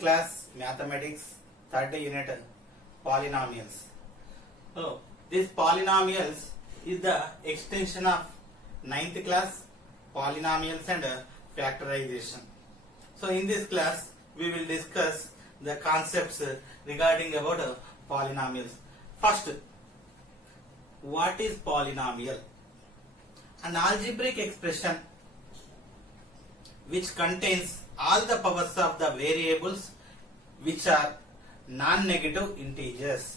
class mathematics, third unit polynomials. So this polynomials is the extension of ninth class polynomials and factorization. So in this class we will discuss the concepts regarding about polynomials. First, what is polynomial? An algebraic expression which contains all the powers of the variables which are non-negative integers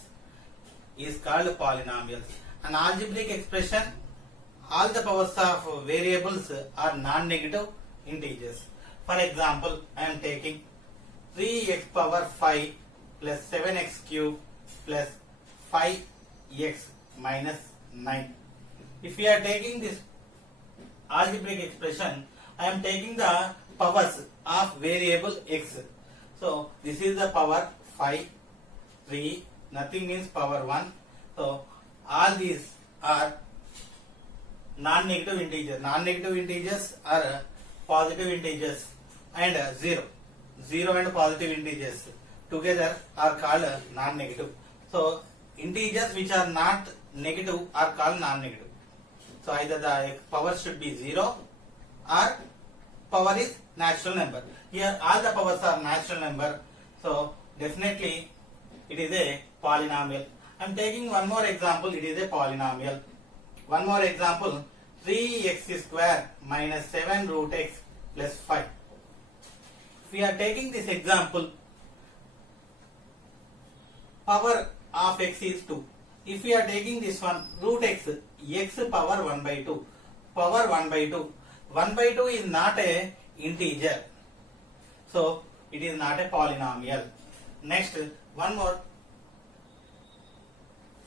is called polynomials. An algebraic expression, all the powers of variables are non-negative integers. For example, I am taking 3x power 5 plus 7x cube plus 5x minus 9. If we are taking this algebraic expression, I am taking the powers of variable x. So this is the power 5, 3, nothing means power 1. So all these are non-negative integers. Non-negative integers are positive integers and 0. 0 and positive integers together are called non-negative. So integers which are not negative are called non-negative. So either the power should be 0 or power is natural number. Here all the powers are natural number. So definitely it is a polynomial. I am taking one more example. It is a polynomial. One more example, 3x square minus 7 root x plus 5. If we are taking this example, power of x is 2. If we are taking this one, root x, x power 1 by 2, power 1 by 2. 1 by 2 is not a integer. So it is not a polynomial. Next, one more,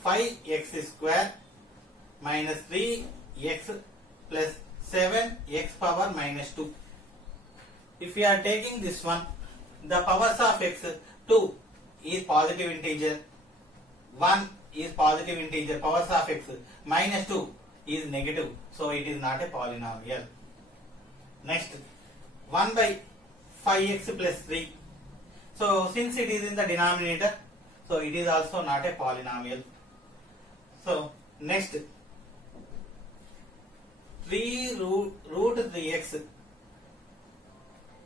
5x square minus 3x plus 7x power minus 2. If we are taking this one, the powers of x, 2 is positive integer, 1 is positive integer, powers of x, minus 2 is negative, so it is not a polynomial. Next, 1 by 5x plus 3. So since it is in the denominator, so it is also not a polynomial. So next, 3 root 3x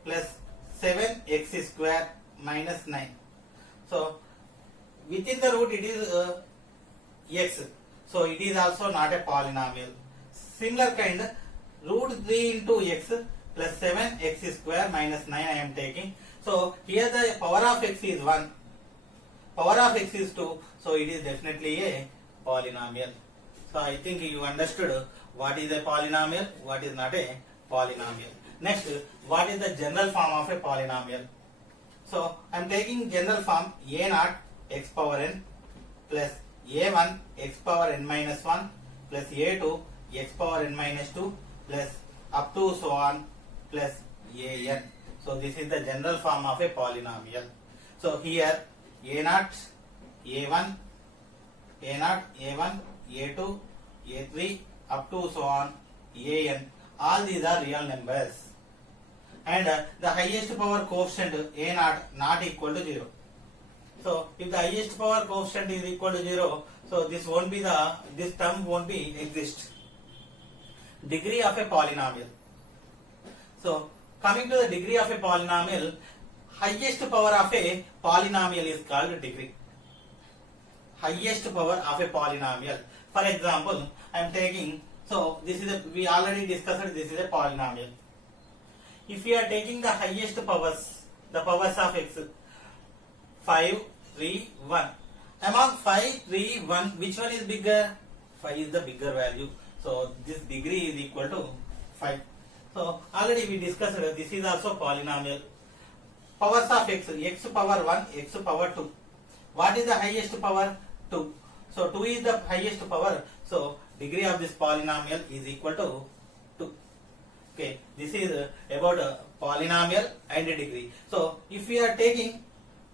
plus 7x square minus 9. So within the root it is x. So it is also not a polynomial. Similar kind, root 3 into x plus 7x square minus 9 I am taking. So here the power of x is 1. Power of x is 2. So it is definitely a polynomial. So I think you understood what is a polynomial, what is not a polynomial. Next, what is the general form of a polynomial? So I am taking general form a naught x power n plus a1 x power n minus 1 plus a2 x power n minus 2 plus up to so on plus an. So this is the general form of a polynomial. So here a naught, a1, a1, a2, a3 up to so on an, all these are real numbers. And the highest power coefficient a naught not equal to 0. So if the highest power coefficient is equal to 0, so this term won't be exist. Degree of a polynomial. So coming to the degree of a polynomial, highest power of a polynomial is called degree. Highest power of a polynomial. For example, I am taking, so this is we already discussed, this is a polynomial. If we are taking the highest powers, the powers of x, 5, 3, 1. Among 5, 3, 1, which one is bigger? 5 is the bigger value. So this degree is equal to 5. So already we discussed this is also polynomial. Powers of x, x power 1, x power 2. What is the highest power? 2. So 2 is the highest power. So degree of this polynomial is equal to 2. Okay, this is about polynomial and degree. So if we are taking,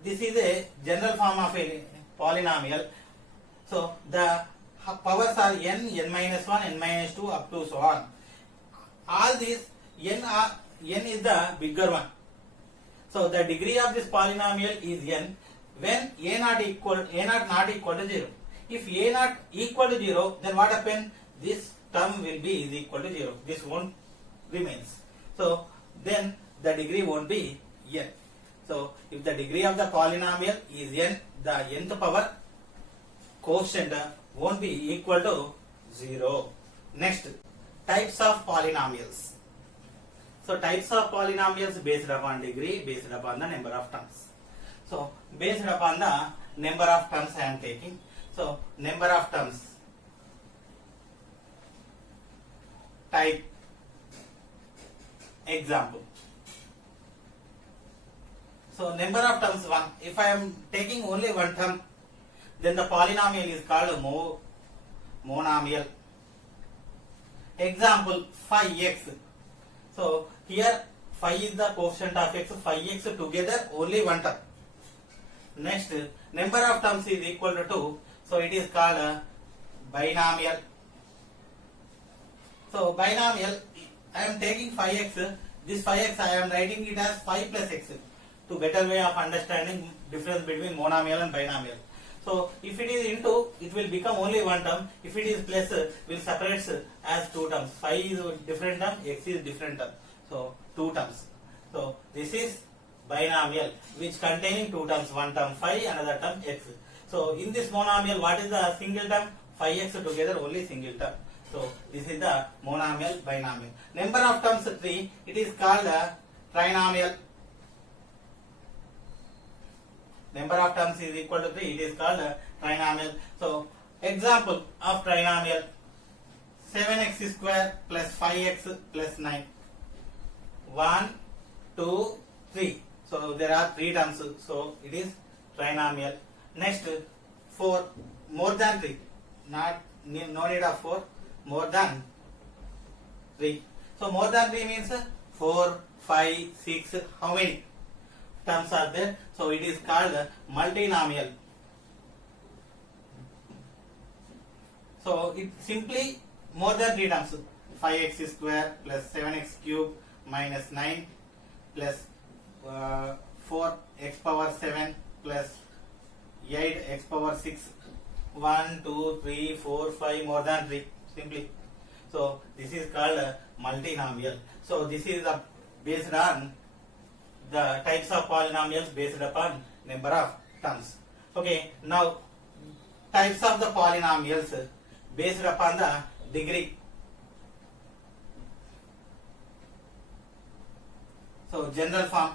this is a general form of a polynomial. So the powers are n, n minus 1, n minus 2 up to so on. All these n is the bigger one. So the degree of this polynomial is n when a not not equal to 0. If a not equal to 0, then what happen? This term will be is equal to 0. This won't remains. So then the degree won't be n. So if the degree of the polynomial is n, the nth power quotient won't be equal to 0. Next, types of polynomials. So types of polynomials based upon degree, based upon the number of terms. So based upon the number of terms I am taking. So number of terms, type, example. So number of terms 1. If I am taking only one term, then the polynomial is called monomial. Example 5x. So here 5 is the quotient of x, 5x together only one term. Next, number of terms is equal to 2, so it is called a binomial. So binomial, I am taking 5x, this 5x I am writing it as 5 plus x to better way of understanding difference between monomial and binomial. So if it is into, it will become only one term. If it is plus, will separate as two terms. 5 is different term, x is different term. So two terms. So this is binomial, which containing two terms, one term 5, another term x. So in this monomial, what is the single term? 5x together only single term. So this is the monomial, binomial. Number of terms 3, it is called a trinomial. Number of terms is equal to 3, it is called a trinomial. So example of trinomial, 7x square plus 5x plus 9. 1, 2, 3. So there are 3 terms. So it is trinomial. Next, 4, more than 3. No need of 4, more than 3. So more than 3 means 4, 5, 6. How many terms are there? So it is called multinomial. So it simply more than 3 terms. 5x square plus 7x cube minus 9 plus 4x power 7 plus 8x power 6. 1, 2, 3, 4, 5, more than 3 simply. So this is called multinomial. So this is based on the types of polynomials based upon number of terms. Okay, now types of the polynomials based upon the degree. So general form.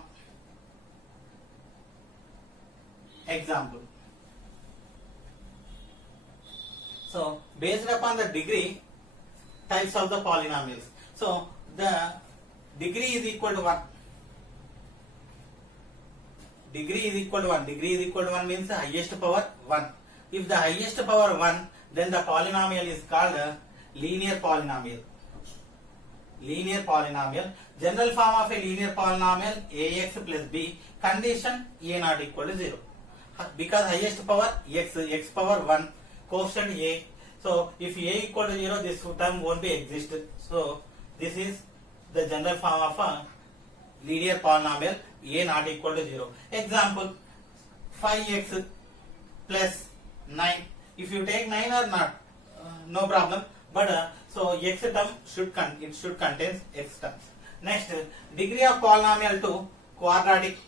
Example. So based upon the degree, types of the polynomials. So the degree is equal to 1. Degree is equal to 1. Degree is equal to 1 means the highest power 1. If the highest power 1, then the polynomial is called a linear polynomial. Linear polynomial. General form of a linear polynomial, ax plus b, condition a not equal to 0. Because highest power x power 1, quotient a. So if a equal to 0, this term won't be exist. So this is the general form of a linear polynomial, a not equal to 0. Example 5x plus 9. If you take 9 or not, no problem. But so x term should contain x terms. Next, degree of polynomial to quadratic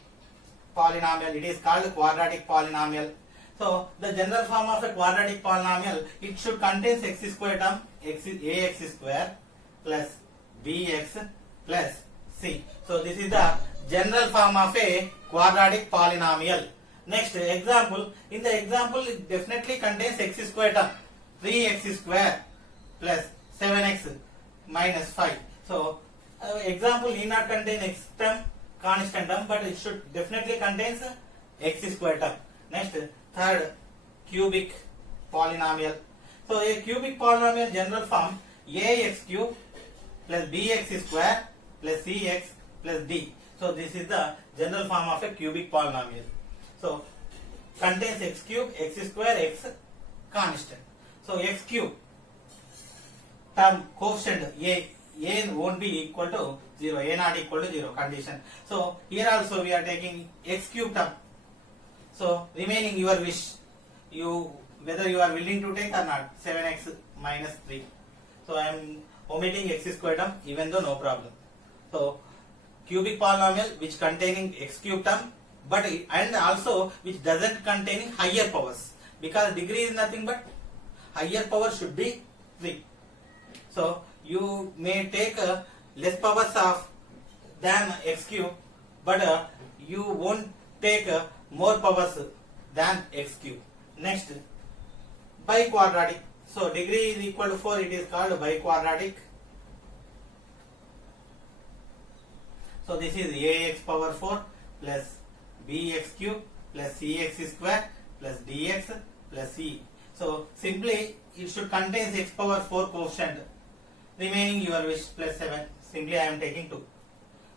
polynomial. It is called quadratic polynomial. So the general form of a quadratic polynomial, it should contain x square term, ax square plus bx plus c. So this is the general form of a quadratic polynomial. Next example, in the example it definitely contains x square term, 3x square plus 7x minus 5. So example need not contain x term, constant term, but it should definitely contains x square term. Next, third, cubic polynomial. So a cubic polynomial general form, ax cube plus bx square plus cx plus d. So this is the general form of a cubic polynomial. So contains x cube, x square, x constant. So x cube term quotient a won't be equal to 0, a not equal to 0 condition. So here also we are taking x cube term. So remaining your wish, you whether you are willing to take or not, 7x minus 3. So I am omitting x square term even though no problem. So cubic polynomial which containing x cube term, but and also which doesn't containing higher powers, because degree is nothing but higher power should be 3. So you may take less powers of than x cube, but you won't take more powers than x cube. Next, biquadratic. So degree is equal to 4, it is called biquadratic. So this is ax power 4 plus bx cube plus cx square plus dx plus c. So simply it should contain x power 4 quotient. Remaining your wish plus 7. Simply I am taking 2.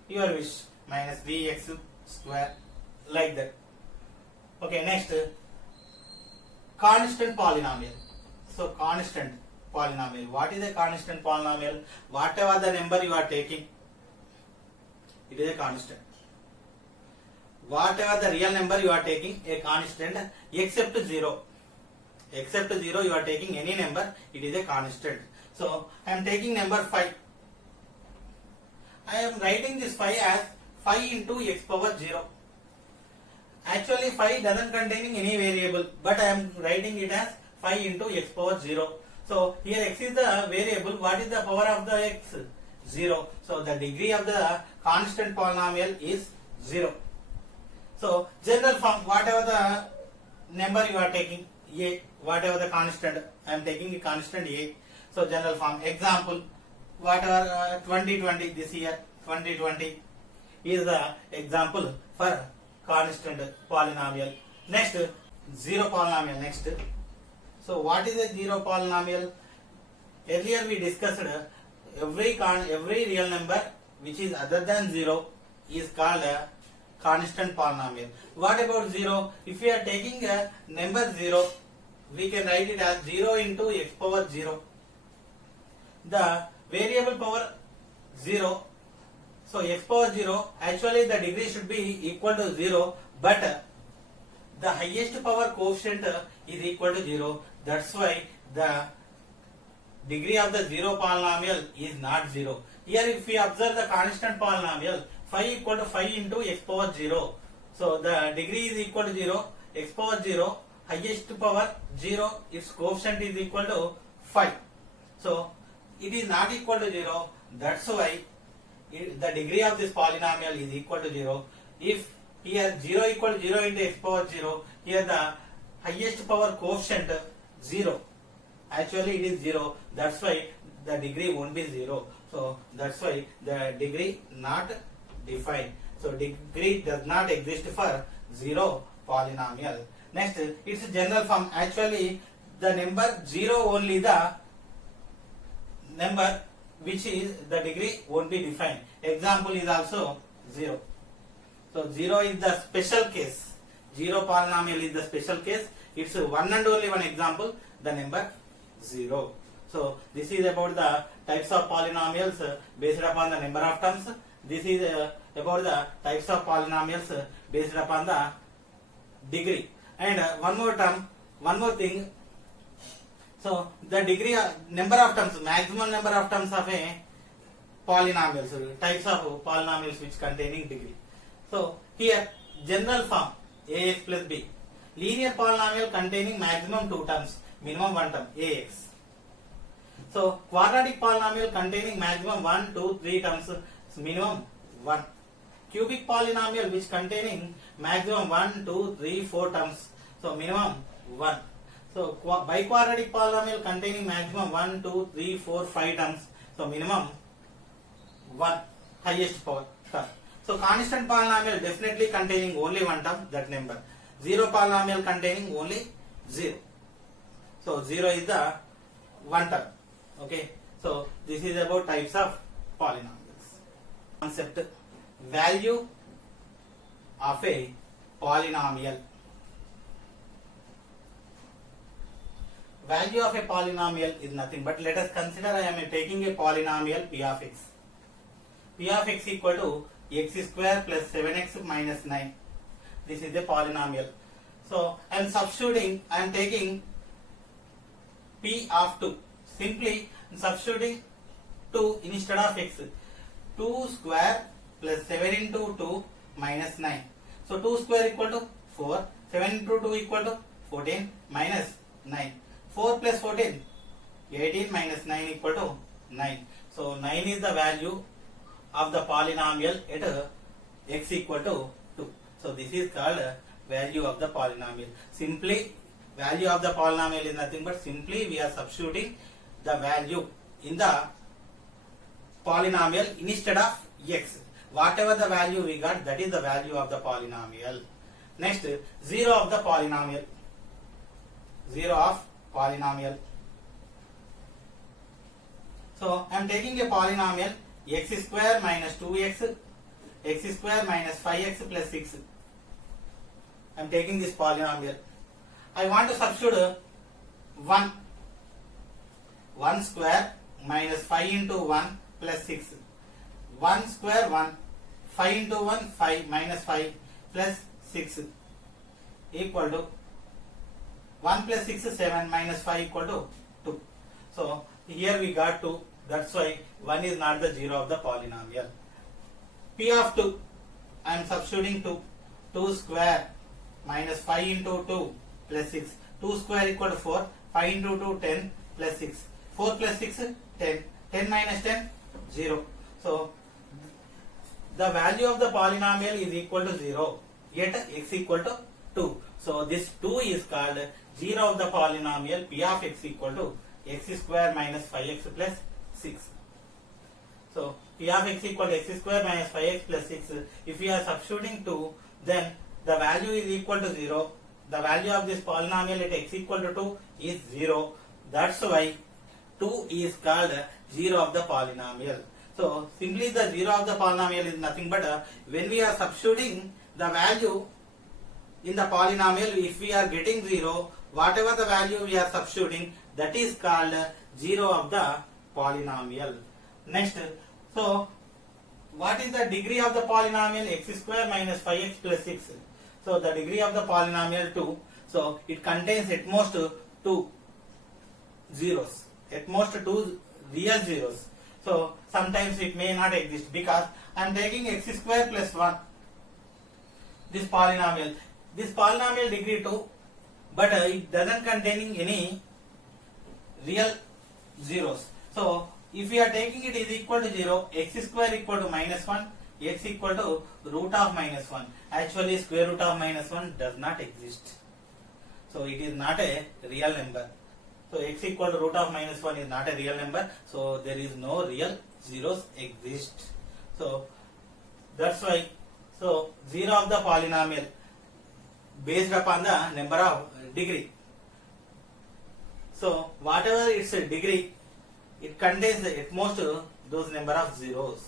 Your wish minus bx square, like that. Okay, next, constant polynomial. So constant polynomial. What is a constant polynomial? Whatever the number you are taking, it is a constant. Whatever the real number you are taking, a constant, except 0. Except 0 you are taking any number, it is a constant. So I am taking number 5. I am writing this 5 as 5 into x power 0. Actually 5 doesn't containing any variable, but I am writing it as 5 into x power 0. So here x is the variable. What is the power of the x? 0. So the degree of the constant polynomial is 0. So general form, whatever the number you are taking, a, whatever the constant, I am taking the constant a. So general form, example, whatever 2020 this year, 2020 is the example for constant polynomial. Next, zero polynomial. Next, so what is a zero polynomial? Earlier we discussed every real number which is other than 0 is called a constant polynomial. What about 0? If we are taking a number 0, we can write it as 0 into x power 0. The variable power 0. So x power 0, actually the degree should be equal to 0, but the highest power coefficient is equal to 0. That's why the degree of the zero polynomial is not 0. Here if we observe the constant polynomial, 5 equal to 5 into x power 0. So the degree is equal to 0, x power 0, highest power 0, its coefficient is equal to 5. So it is not equal to 0. That's why the degree of this polynomial is equal to 0. If here 0 equal to 0 into x power 0, here the highest power coefficient 0. Actually it is 0. That's why the degree won't be 0. So that's why the degree not defined. So degree does not exist for zero polynomial. Next, its general form. Actually the number 0 only the number which is the degree won't be defined. Example is also 0. So 0 is the special case. Zero polynomial is the special case. It's one and only one example, the number 0. So this is about the types of polynomials based upon the number of terms. This is about the types of polynomials based upon the degree. And one more thing. So the degree, number of terms, maximum number of terms of a polynomials, types of polynomials which containing degree. So here general form ax plus b, linear polynomial containing maximum 2 terms, minimum 1 term ax. So quadratic polynomial containing maximum 1, 2, 3 terms, minimum 1. Cubic polynomial which containing maximum 1, 2, 3, 4 terms, so minimum 1. So biquadratic polynomial containing maximum 1, 2, 3, 4, 5 terms, so minimum 1 highest power term. So constant polynomial definitely containing only 1 term, that number. Zero polynomial containing only 0. So 0 is the 1 term. Okay. So this is about types of polynomials. Concept: value of a polynomial. Value of a polynomial is nothing but, let us consider I am taking a polynomial p of x. P of x equal to x square plus 7x minus 9. This is a polynomial. So I am substituting, I am taking P of 2. Simply substituting 2 instead of x. 2 square plus 7 into 2 minus 9. So 2 square equal to 4. 7 into 2 equal to 14 minus 9. 4 plus 14, 18 minus 9 equal to 9. So 9 is the value of the polynomial at x equal to 2. So this is called value of the polynomial. Simply value of the polynomial is nothing but simply we are substituting the value in the polynomial instead of x. Whatever the value we got, that is the value of the polynomial. Next, 0 of the polynomial. 0 of polynomial. So I am taking a polynomial x square minus 2x, x square minus 5x plus 6. I am taking this polynomial. I want to substitute 1. 1 square minus 5 into 1 plus 6. 1 square 1. 5 into 1 5 minus 5 plus 6 equal to 1 plus 6 is 7 minus 5 equal to 2. So here we got 2. That's why 1 is not the 0 of the polynomial. P of 2. I am substituting 2. 2 square minus 5 into 2 plus 6. 2 square equal to 4. 5 into 2 10 plus 6. 4 plus 6 10. 10 minus 10 0. So the value of the polynomial is equal to 0. Yet x equal to 2. So this 2 is called 0 of the polynomial P of x equal to x square minus 5x plus 6. So P of x equal to x square minus 5x plus 6. If we are substituting 2, then the value is equal to 0. The value of this polynomial at x equal to 2 is 0. That's why 2 is called 0 of the polynomial. So simply the 0 of the polynomial is nothing but when we are substituting the value in the polynomial, if we are getting 0, whatever the value we are substituting, that is called 0 of the polynomial. Next, so what is the degree of the polynomial x square minus 5x plus 6? So the degree of the polynomial 2. So it contains at most 2 zeros, at most 2 real zeros. So sometimes it may not exist because I am taking x square plus 1. This polynomial degree 2, but it doesn't containing any real zeros. So if we are taking it is equal to 0, x square equal to minus 1, x equal to root of minus 1. Actually square root of minus 1 does not exist. So it is not a real number. So x equal to root of minus 1 is not a real number. So there is no real zeros exist. So that's why, so 0 of the polynomial based upon the number of degree. So whatever its degree, it contains at most those number of zeros.